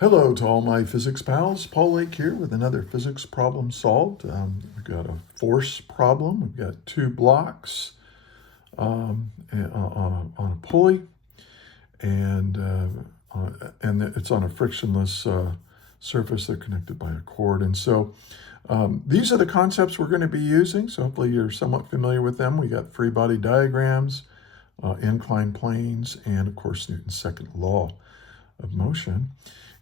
Hello to all my physics pals. Paul Lake here with another physics problem solved. We've got a force problem. We've got two blocks on a pulley, and it's on a frictionless surface. They're connected by a cord. And so these are the concepts we're going to be using. So hopefully you're somewhat familiar with them. We got free body diagrams, inclined planes, and of course Newton's second law of motion.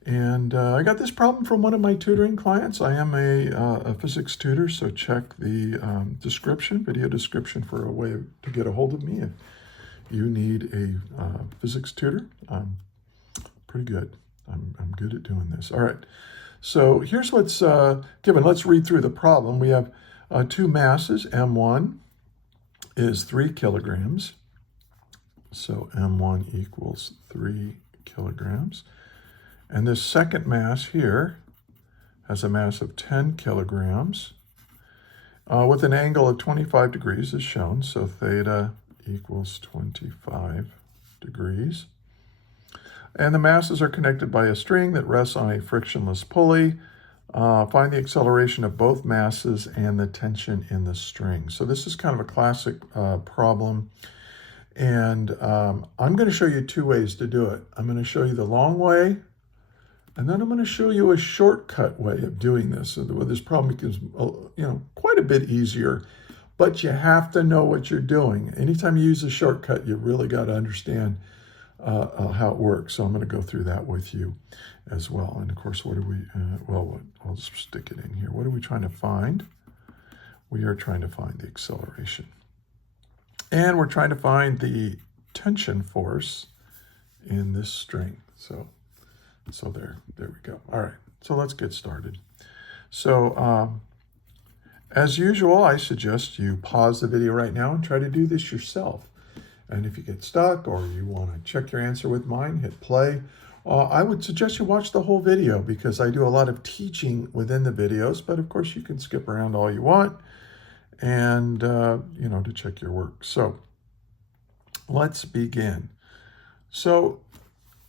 And I got this problem from one of my tutoring clients. I am a physics tutor, so check the video description for a way to get a hold of me if you need a physics tutor. I'm pretty good. I'm good at doing this. All right, so here's what's given. Let's read through the problem. We have two masses. M1 is 3 kilograms. So M1 equals 3 kilograms. And this second mass here has a mass of 10 kilograms with an angle of 25 degrees as shown. So theta equals 25 degrees. And the masses are connected by a string that rests on a frictionless pulley. Find the acceleration of both masses and the tension in the string. So this is kind of a classic problem. And I'm going to show you two ways to do it. I'm going to show you the long way, and then I'm going to show you a shortcut way of doing this. So this problem becomes, quite a bit easier, but you have to know what you're doing. Anytime you use a shortcut, you really got to understand how it works. So I'm going to go through that with you as well. And of course, what do we, I'll just stick it in here. What are we trying to find? We are trying to find the acceleration. And we're trying to find the tension force in this string. So there we go. All right, so let's get started. So as usual, I suggest you pause the video right now and try to do this yourself. And if you get stuck or you want to check your answer with mine, hit play. I would suggest you watch the whole video because I do a lot of teaching within the videos, but of course you can skip around all you want and, to check your work. So let's begin. So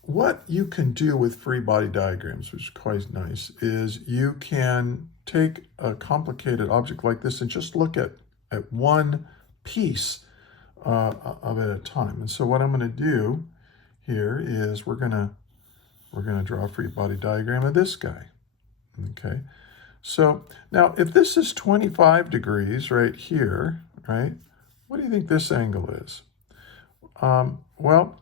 what you can do with free body diagrams, which is quite nice, is you can take a complicated object like this and just look at one piece of it at a time. And so what I'm going to do here is we're going to draw a free body diagram of this guy. Okay. So now if this is 25 degrees right here, right, what do you think this angle is? Well,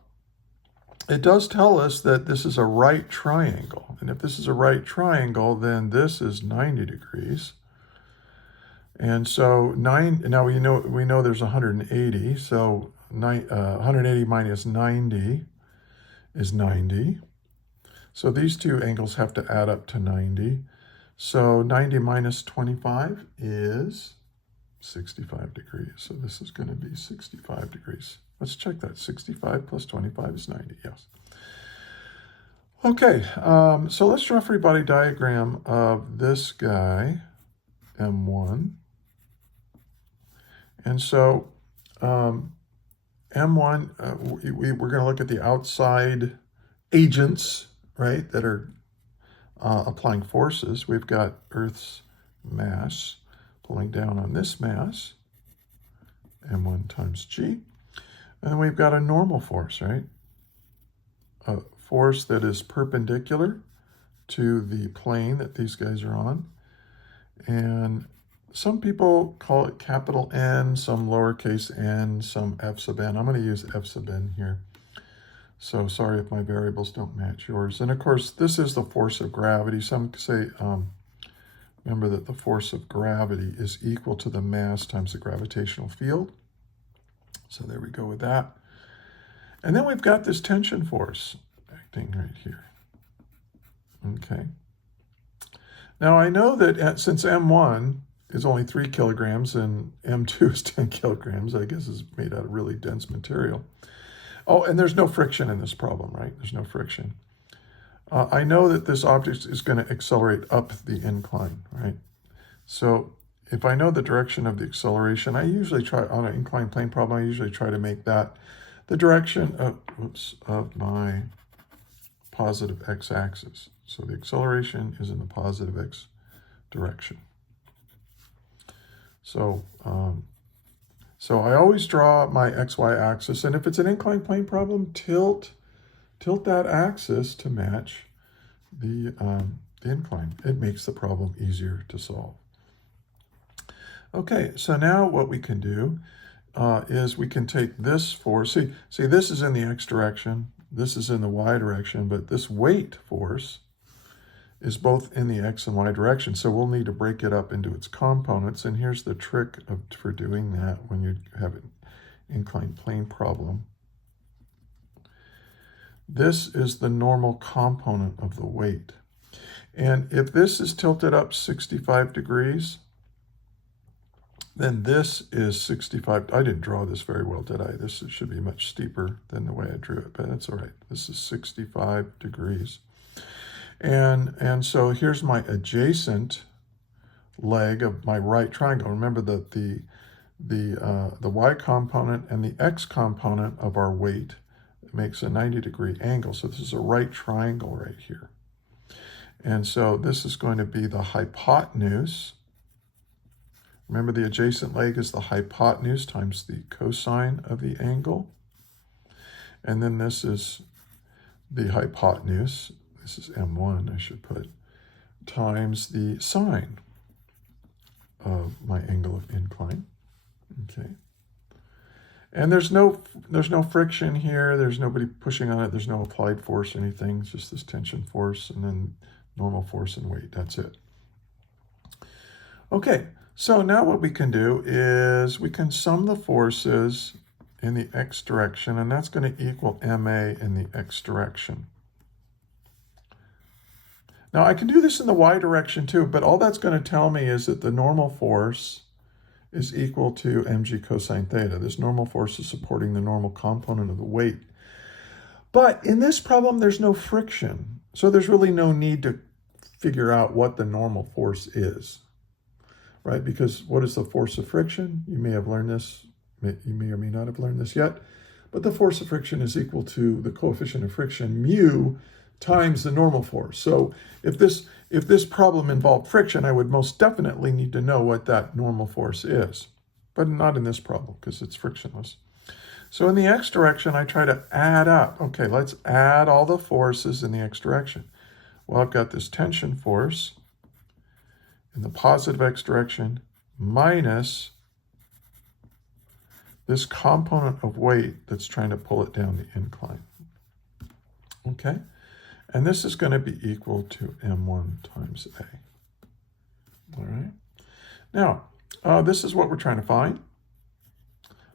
it does tell us that this is a right triangle. And if this is a right triangle, then this is 90 degrees. And so now we know there's 180. So 180 minus 90 is 90. So these two angles have to add up to 90. So 90 minus 25 is 65 degrees. So this is going to be 65 degrees. Let's check that. 65 plus 25 is 90, yes. Okay, so let's draw a free body diagram of this guy, M1. And so M1, we're going to look at the outside agents, right, that are applying forces. We've got Earth's mass pulling down on this mass, M1 times G. And then we've got a normal force, right? A force that is perpendicular to the plane that these guys are on. And some people call it capital N, some lowercase n, some F sub n. I'm going to use F sub n here. So sorry if my variables don't match yours. And of course, this is the force of gravity. Some say, remember that the force of gravity is equal to the mass times the gravitational field. So there we go with that. And then we've got this tension force acting right here. Okay. Now I know that since M1 is only 3 kilograms and M2 is 10 kilograms, I guess is made out of really dense material. Oh, and there's no friction in this problem, right? There's no friction. I know that this object is going to accelerate up the incline, right? So if I know the direction of the acceleration, I usually try, on an inclined plane problem, I usually try to make that the direction of my positive x-axis. So the acceleration is in the positive x direction. So, so I always draw my xy axis, and if it's an inclined plane problem, tilt that axis to match the incline. It makes the problem easier to solve. Okay, so now what we can do is we can take this force. See, this is in the x direction, this is in the y direction, but this weight force is both in the x and y direction, so we'll need to break it up into its components. And here's the trick for doing that when you have an inclined plane problem. This is the normal component of the weight. And if this is tilted up 65 degrees, then this is 65. I didn't draw this very well, did I? This should be much steeper than the way I drew it, but that's all right. This is 65 degrees. And so here's my adjacent leg of my right triangle. Remember that the y component and the x component of our weight makes a 90-degree angle. So this is a right triangle right here. And so this is going to be the hypotenuse. Remember, the adjacent leg is the hypotenuse times the cosine of the angle. And then this is the hypotenuse. This is M1, I should put, times the sine of my angle of incline. Okay. And there's no friction here. There's nobody pushing on it. There's no applied force or anything. It's just this tension force and then normal force and weight. That's it. Okay, so now what we can do is we can sum the forces in the x direction, and that's going to equal MA in the x direction. Now I can do this in the y direction too, but all that's going to tell me is that the normal force is equal to mg cosine theta. This normal force is supporting the normal component of the weight. But in this problem, there's no friction. So there's really no need to figure out what the normal force is, right? Because what is the force of friction? You may have learned this. You may or may not have learned this yet. But the force of friction is equal to the coefficient of friction, mu, times the normal force. So if this problem involved friction, I would most definitely need to know what that normal force is, but not in this problem because it's frictionless. So in the x direction, I try to add up. Okay, let's add all the forces in the x direction. Well, I've got this tension force in the positive x direction minus this component of weight that's trying to pull it down the incline. Okay? And this is going to be equal to M1 times A. All right. Now, this is what we're trying to find.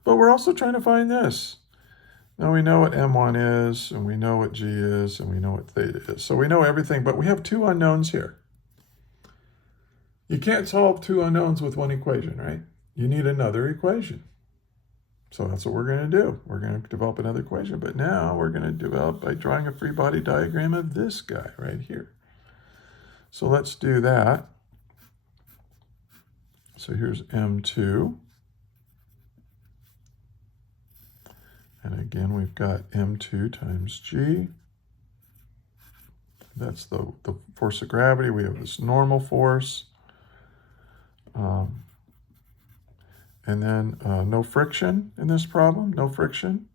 But we're also trying to find this. Now we know what M1 is, and we know what G is, and we know what theta is. So we know everything, but we have two unknowns here. You can't solve two unknowns with one equation, right? You need another equation. So that's what we're going to do. We're going to develop another equation, but now we're going to develop by drawing a free body diagram of this guy right here. So let's do that. So here's M2. And again, we've got M2 times G. That's the force of gravity. We have this normal force. And then no friction in this problem, no friction.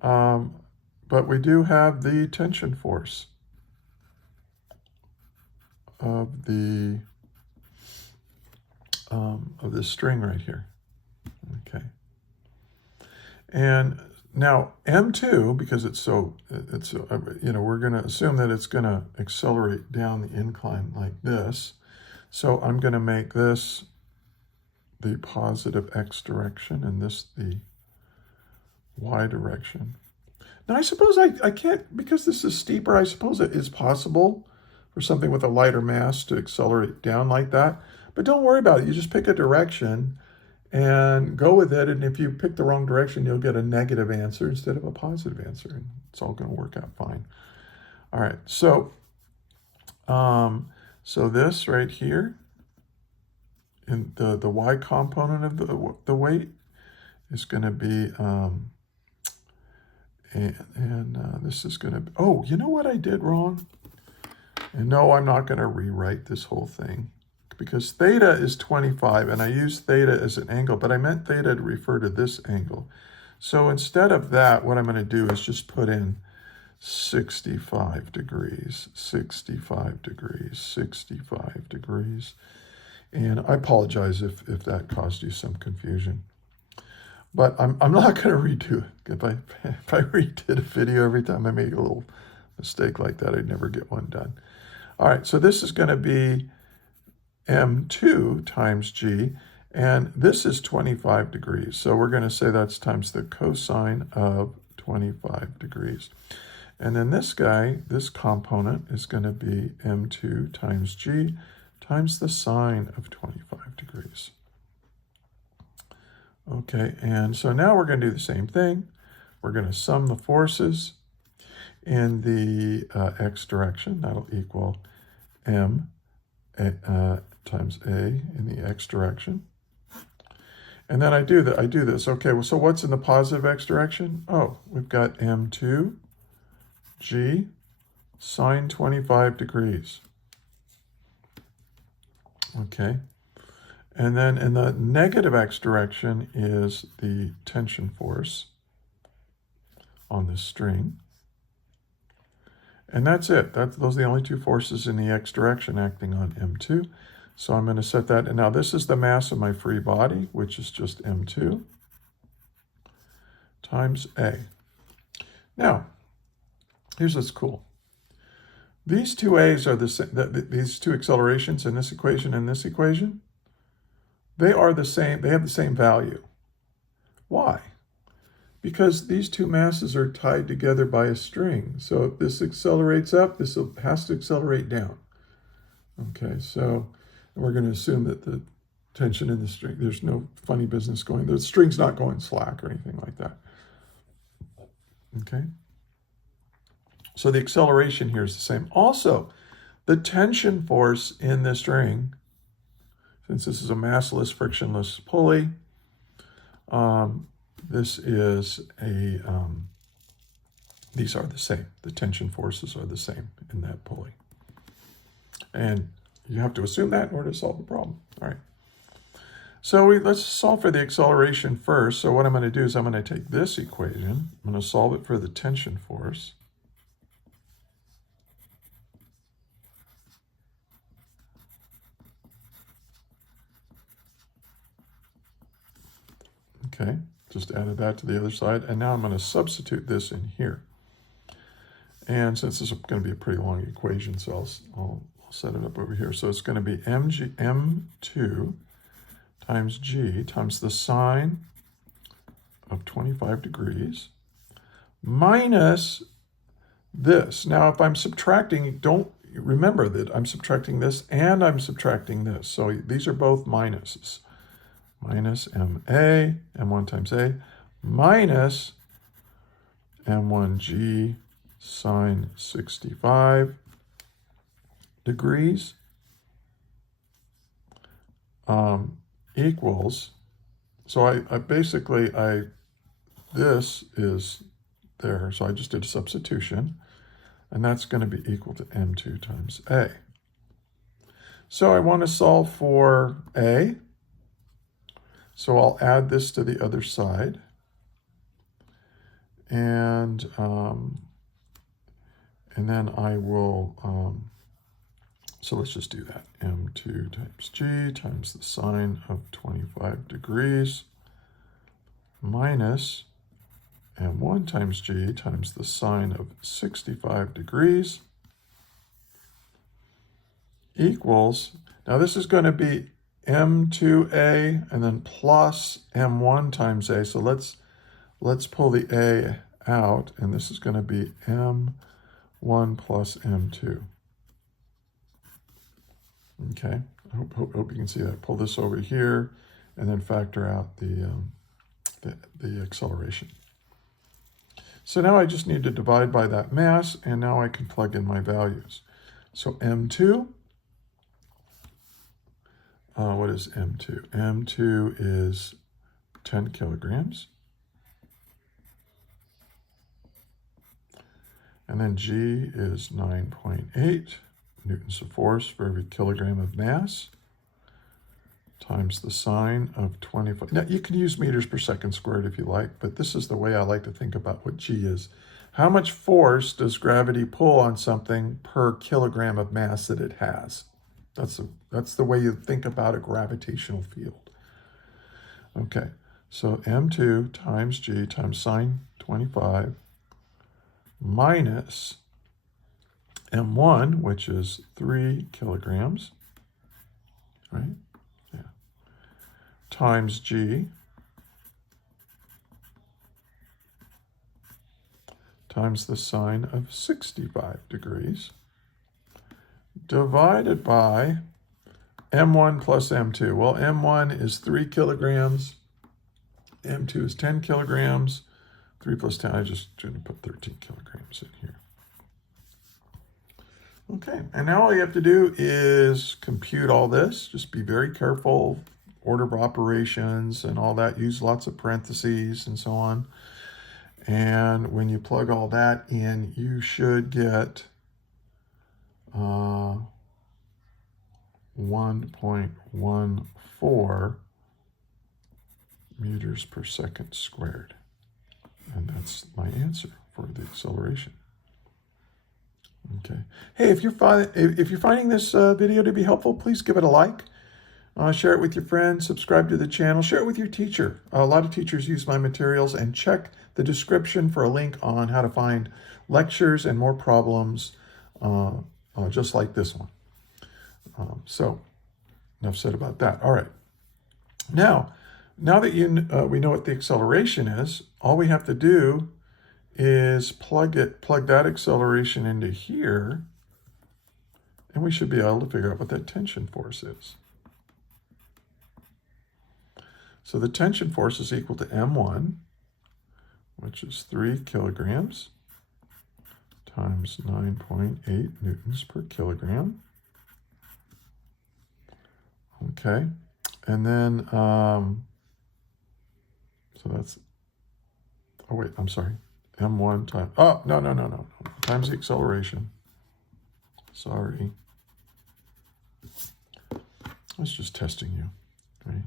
But we do have the tension force of this string right here. Okay. And now M2, because we're going to assume that it's going to accelerate down the incline like this. So I'm going to make this the positive x direction and this the y direction. Now I suppose I can't, because this is steeper, I suppose it is possible for something with a lighter mass to accelerate down like that. But don't worry about it. You just pick a direction and go with it. And if you pick the wrong direction, you'll get a negative answer instead of a positive answer. And it's all going to work out fine. All right. So, so this right here, and the y component of the weight is going to be And this is going to, oh, you know what I did wrong? And no, I'm not going to rewrite this whole thing because theta is 25 and I use theta as an angle, but I meant theta to refer to this angle. So instead of that, what I'm going to do is just put in 65 degrees, 65 degrees, 65 degrees. And I apologize if that caused you some confusion. But I'm not going to redo it. If I redid a video every time I make a little mistake like that, I'd never get one done. All right, so this is going to be M2 times G, and this is 25 degrees. So we're going to say that's times the cosine of 25 degrees. And then this guy, this component, is going to be M2 times G times the sine of 25 degrees. Okay, and so now we're going to do the same thing. We're going to sum the forces in the x direction. That'll equal m times a in the x direction. And then I do this. Okay, well, so what's in the positive x direction? Oh, we've got m2 g sine 25 degrees. Okay. And then in the negative x direction is the tension force on the string. And that's it. Those are the only two forces in the x direction acting on M2. So I'm going to set that. And now this is the mass of my free body, which is just M2 times A. Now, here's what's cool. These two A's are the same. These two accelerations in this equation and this equation, they are the same. They have the same value. Why? Because these two masses are tied together by a string. So if this accelerates up, this has to accelerate down. Okay, so we're going to assume that the tension in the string, there's no funny business going. The string's not going slack or anything like that. Okay. So the acceleration here is the same. Also, the tension force in the string, since this is a massless, frictionless pulley, this is a, these are the same. The tension forces are the same in that pulley. And you have to assume that in order to solve the problem. All right. So let's solve for the acceleration first. So what I'm going to do is I'm going to take this equation. I'm going to solve it for the tension force. Okay, just added that to the other side. And now I'm going to substitute this in here. And since this is going to be a pretty long equation, so I'll set it up over here. So it's going to be M2 times G times the sine of 25 degrees minus this. Now, if I'm subtracting, don't remember that I'm subtracting this and I'm subtracting this. So these are both minuses. Minus MA, M1 times A, minus M1G sine 65 degrees equals, so I basically, this is there, so I just did a substitution, and that's going to be equal to M2 times A. So I want to solve for A. So I'll add this to the other side. And then I will, so let's just do that. M2 times G times the sine of 25 degrees minus M1 times G times the sine of 65 degrees equals, now this is going to be M2A and then plus M1 times A. So let's pull the A out, and this is going to be M1 plus M2. Okay, I hope you can see that. Pull this over here and then factor out the acceleration. So now I just need to divide by that mass, and now I can plug in my values. So M2, what is M2? M2 is 10 kilograms. And then G is 9.8 newtons of force for every kilogram of mass times the sine of 25. Now, you can use meters per second squared if you like, but this is the way I like to think about what G is. How much force does gravity pull on something per kilogram of mass that it has? That's the way you think about a gravitational field. Okay, so M2 times G times sine 25 minus M1, which is 3 kilograms, right? Yeah. Times G times the sine of 65 degrees divided by M1 plus M2. Well, M1 is 3 kilograms. M2 is 10 kilograms. 3 plus 10, I just didn't put 13 kilograms in here. Okay, and now all you have to do is compute all this. Just be very careful, order of operations and all that. Use lots of parentheses and so on. And when you plug all that in, you should get 1.14 meters per second squared. And that's my answer for the acceleration. Okay. Hey, if you're finding this video to be helpful, please give it a like. Share it with your friends, subscribe to the channel, share it with your teacher. A lot of teachers use my materials, and check the description for a link on how to find lectures and more problems just like this one. So enough said about that. All right. Now that we know what the acceleration is, all we have to do is plug that acceleration into here, and we should be able to figure out what that tension force is. So the tension force is equal to M1, which is 3 kilograms, times 9.8 newtons per kilogram. Okay, and then, so that's, oh wait, I'm sorry, M1 times, oh, no, times the acceleration. Sorry. I was just testing you, right?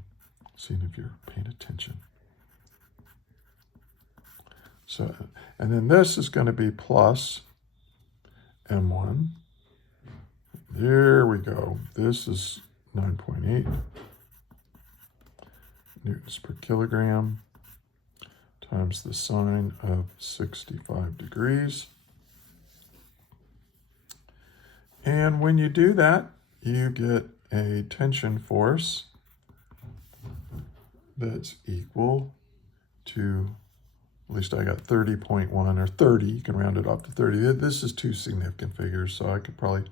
Seeing if you're paying attention. So, and then this is going to be plus M1. There we go. This is 9.8 newtons per kilogram times the sine of 65 degrees. And when you do that, you get a tension force that's equal to, at least I got 30.1 or 30. You can round it up to 30. This is two significant figures, so I could probably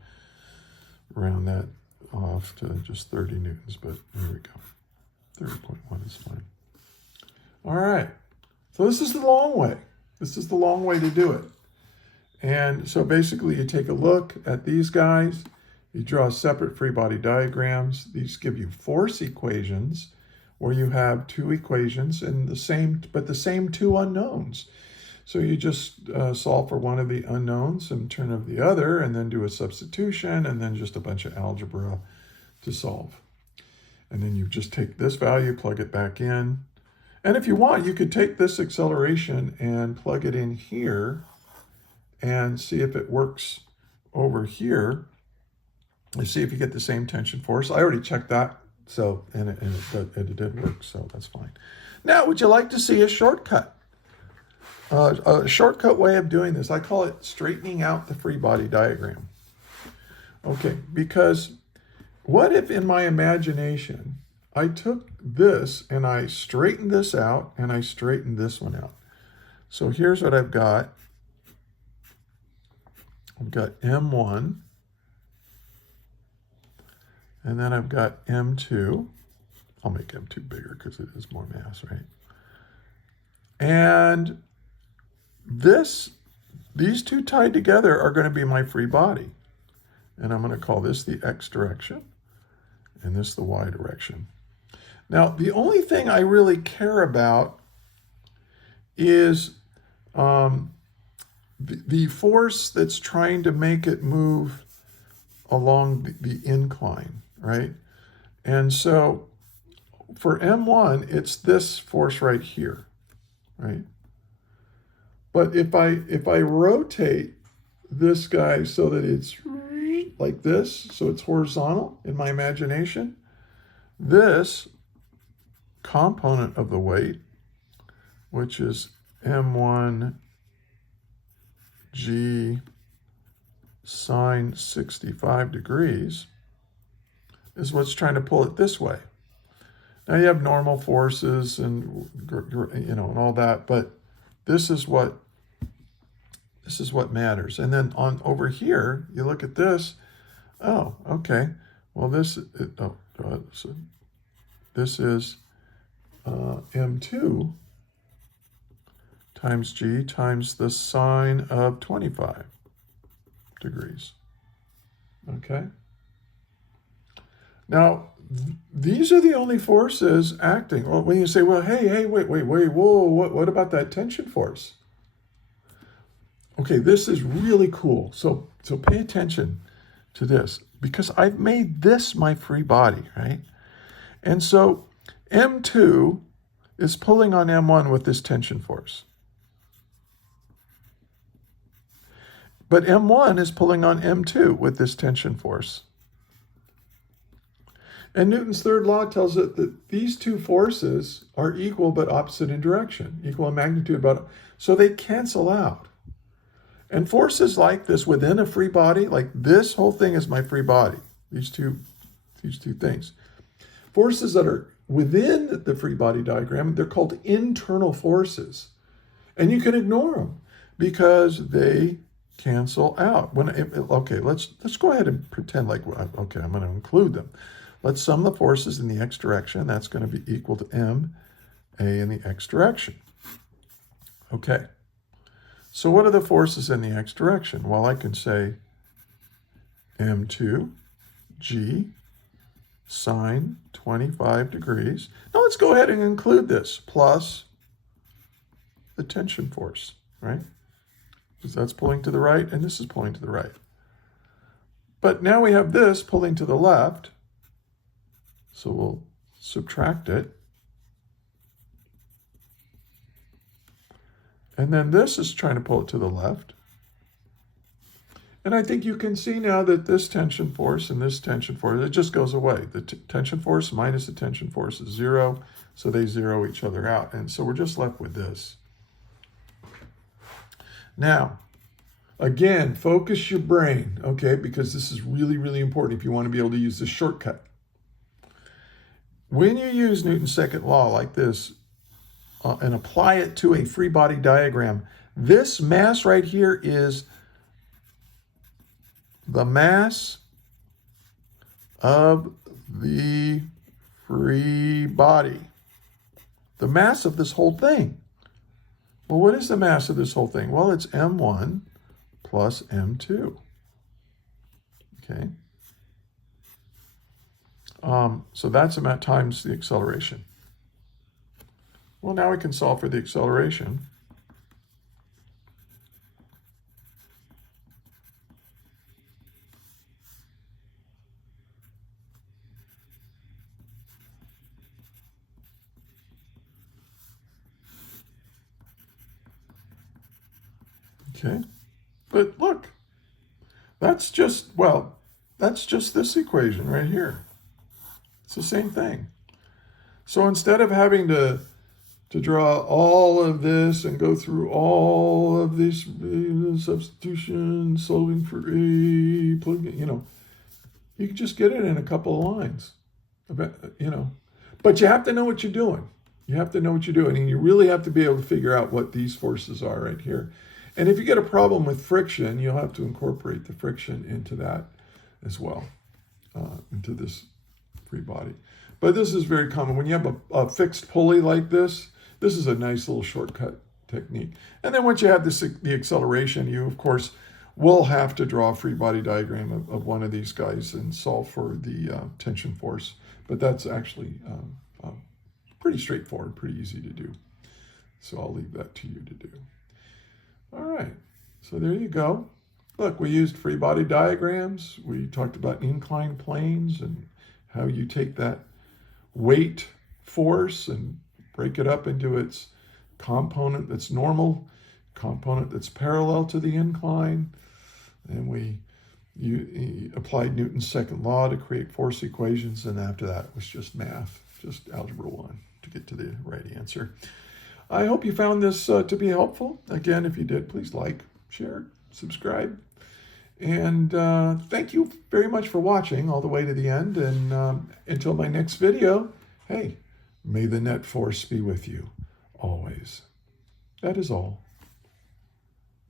round that off to just 30 newtons, but here we go. 30.1 is fine. All right, so this is the long way. This is the long way to do it. And so basically you take a look at these guys, you draw separate free body diagrams. These give you force equations where you have two equations and the same two unknowns. So you just solve for one of the unknowns and turn of the other, and then do a substitution, and then just a bunch of algebra to solve. And then you just take this value, plug it back in. And if you want, you could take this acceleration and plug it in here and see if it works over here. And see if you get the same tension force. I already checked that, so and it did work, so that's fine. Now, would you like to see a shortcut? A shortcut way of doing this, I call it straightening out the free body diagram. Okay, because what if in my imagination, I took this and I straightened this out and I straightened this one out. So here's what I've got. I've got M1, and then I've got M2. I'll make M2 bigger because it is more mass, right? And these two tied together are going to be my free body. And I'm going to call this the X direction and this the Y direction. Now, the only thing I really care about is the force that's trying to make it move along the incline, right? And so for M1, it's this force right here, right? But if I rotate this guy so that it's like this, so it's horizontal in my imagination, this component of the weight, which is M1G sine 65 degrees, is what's trying to pull it this way. Now you have normal forces and and all that, but this is what matters. And then on over here, you look at this. Oh, okay. Well, so this is M2 times G times the sine of 25 degrees. Okay. Now, these are the only forces acting. Well, when you say, well, hey, wait, whoa, what about that tension force? Okay, this is really cool. So pay attention to this, because I've made this my free body, right? And so M2 is pulling on M1 with this tension force. But M1 is pulling on M2 with this tension force. And Newton's third law tells it that these two forces are equal but opposite in direction, equal in magnitude, so they cancel out. And forces like this within a free body, like this whole thing is my free body, these two things. Forces that are within the free body diagram, they're called internal forces. And you can ignore them because they cancel out. Okay, let's go ahead and pretend like, okay, I'm going to include them. Let's sum the forces in the x direction. That's going to be equal to m, a in the x direction. Okay. So what are the forces in the x direction? Well, I can say m2 g sine 25 degrees. Now let's go ahead and include this plus the tension force, right? Because that's pulling to the right and this is pulling to the right. But now we have this pulling to the left. So we'll subtract it. And then this is trying to pull it to the left. And I think you can see now that this tension force and this tension force, it just goes away. The tension force minus the tension force is 0, so they zero each other out. And so we're just left with this. Now, again, focus your brain, okay, because this is really, really important if you want to be able to use this shortcut. When you use Newton's second law like this and apply it to a free body diagram, this mass right here is the mass of the free body. The mass of this whole thing. Well, what is the mass of this whole thing? Well, it's m1 plus m2. Okay. So that's amount times the acceleration. Well, now we can solve for the acceleration. Okay, but look, that's just this equation right here. It's the same thing. So instead of having to draw all of this and go through all of these substitution, solving for A, plugging, you can just get it in a couple of lines, But you have to know what you're doing. You have to know what you're doing, and you really have to be able to figure out what these forces are right here. And if you get a problem with friction, you'll have to incorporate the friction into that as well, into this free body. But this is very common. When you have a fixed pulley like this, this is a nice little shortcut technique. And then once you have the acceleration, you, of course, will have to draw a free body diagram of one of these guys and solve for the tension force. But that's actually pretty straightforward, pretty easy to do. So I'll leave that to you to do. All right. So there you go. Look, we used free body diagrams. We talked about inclined planes and how you take that weight force and break it up into its component that's normal, component that's parallel to the incline. And you applied Newton's second law to create force equations. And after that was just math, just algebra 1 to get to the right answer. I hope you found this to be helpful. Again, if you did, please like, share, subscribe. And thank you very much for watching all the way to the end. And until my next video, hey, may the net force be with you always. That is all.